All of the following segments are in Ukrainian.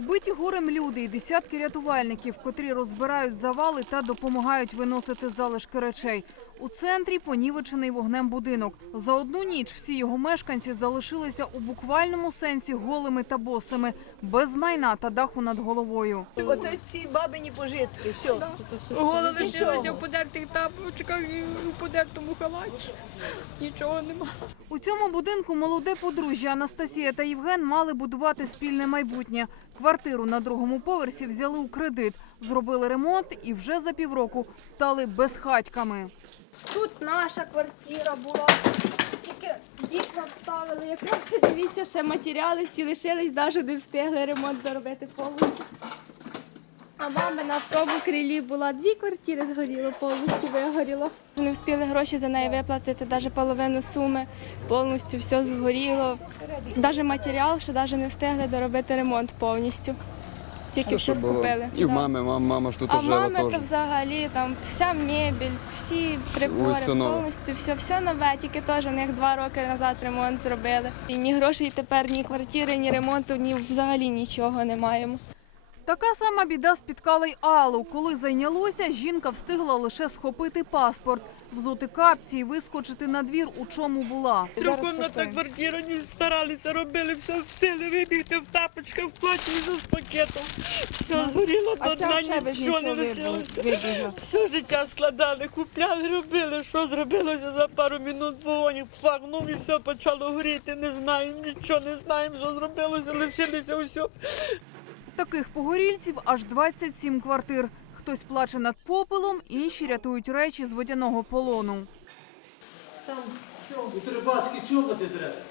Убиті горем люди і десятки рятувальників, котрі розбирають завали та допомагають виносити залишки речей. У центрі понівечений вогнем будинок. За одну ніч всі його мешканці залишилися у буквальному сенсі голими та босими, без майна та даху над головою. Оце ці бабині пожитки, все. Голова Нічого. лишилася в подертих тапочках і в подертому халаті. Нічого нема. У цьому будинку молоде подружжя Анастасія та Євген мали будувати спільне майбутнє. Квартиру на другому поверсі взяли у кредит, зробили ремонт і вже за півроку стали безхатьками. Тут наша квартира була. Тільки вікна вставили. Якраз дивіться, ще матеріали всі лишились, навіть не встигли ремонт доробити повністю. А мами на второму крилі була дві квартири, згоріло, повністю вигоріло. Не встигли гроші за неї виплатити, навіть половину суми, повністю все згоріло. Навіть матеріал, що навіть не встигли доробити ремонт повністю. Тільки все, що скупили. І в Да. мами, мама, мама ж тут А жила мами то теж. взагалі там вся мебель, всі прибори, все нове. повністю все, все нове. Тільки теж у них два роки назад ремонт зробили. І ні грошей тепер, ні квартири, ні ремонту, ні взагалі нічого не маємо. Така сама біда спіткала й Аллу. Коли зайнялося, жінка встигла лише схопити паспорт, взути капці і вискочити на двір, у чому була. Трьохкомнатна квартира, вони старалися, робили все, встигли вибігти в тапочках, в платі з пакетом. Все згоріло до дна, нічого не лишилося. Все життя складали, купляли, робили, що зробилося за пару минут вогонь фагнув і все почало горіти. Не знаємо, нічого не знаємо, що зробилося, лишилося все. Таких погорільців аж 27 квартир. Хтось плаче над попелом, інші рятують речі з водяного полону. У Теребацькій чоботи треба.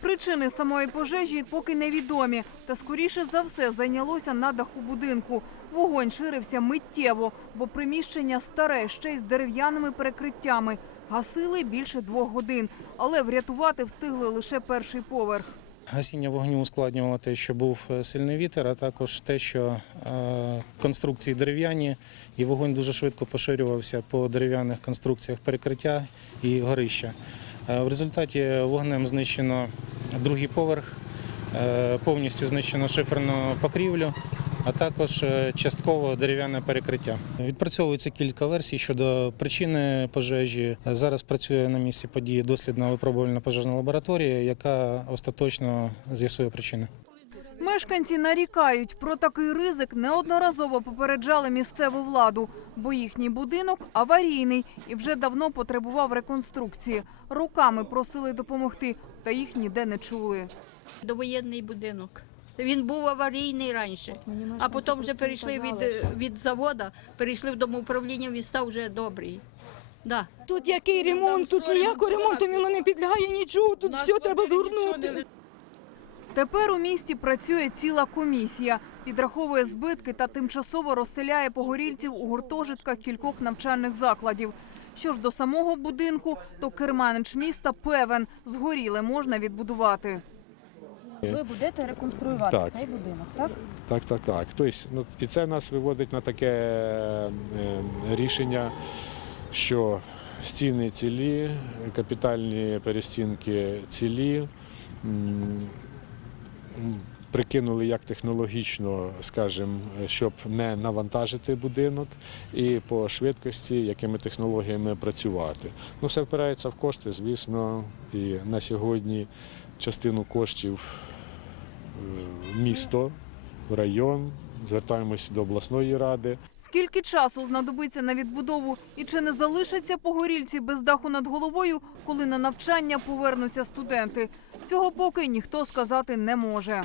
Причини самої пожежі поки невідомі, та скоріше за все зайнялося на даху будинку. Вогонь ширився миттєво, бо приміщення старе, ще й з дерев'яними перекриттями. Гасили більше двох годин, але врятувати встигли лише перший поверх. Гасіння вогню ускладнювало те, що був е, сильний вітер, а також те, що е, конструкції дерев'яні, і вогонь дуже швидко поширювався по дерев'яних конструкціях перекриття і горища. Е, В результаті вогнем знищено другий поверх, е, повністю знищено шиферну покрівлю, а також е, частково дерев'яне перекриття. Відпрацьовується кілька версій щодо причини пожежі. Зараз працює на місці події дослідна випробувальна пожежна лабораторія, яка остаточно з'ясує причини. Мешканці нарікають про такий ризик неодноразово попереджали місцеву владу, бо їхній будинок аварійний і вже давно потребував реконструкції. Руками просили допомогти, та їх ніде не чули. Довоєнний будинок. Він був аварійний раніше, а потім вже перейшли від, від заводу, перейшли в домоуправління, він став вже добрий. Да. Тут який ремонт, тут ніякого ремонту воно не підлягає нічого, тут все треба згорнути. Тепер у місті працює ціла комісія, підраховує збитки та тимчасово розселяє погорільців у гуртожитках кількох навчальних закладів. Що ж до самого будинку, то керманич міста певен, згоріле можна відбудувати. Ви будете реконструювати Так. цей будинок, так? Так, так, так. Тобто, ну, і це нас виводить на таке е, рішення, що стіни цілі, капітальні перестінки цілі. Прикинули, як технологічно, скажімо, щоб не навантажити будинок і по швидкості, якими технологіями працювати. Ну, все впирається в кошти, звісно, і на сьогодні частину коштів е, місто, район, звертаємось до обласної ради. Скільки часу знадобиться на відбудову і чи не залишаться погорільці без даху над головою, коли на навчання повернуться студенти? Цього поки ніхто сказати не може.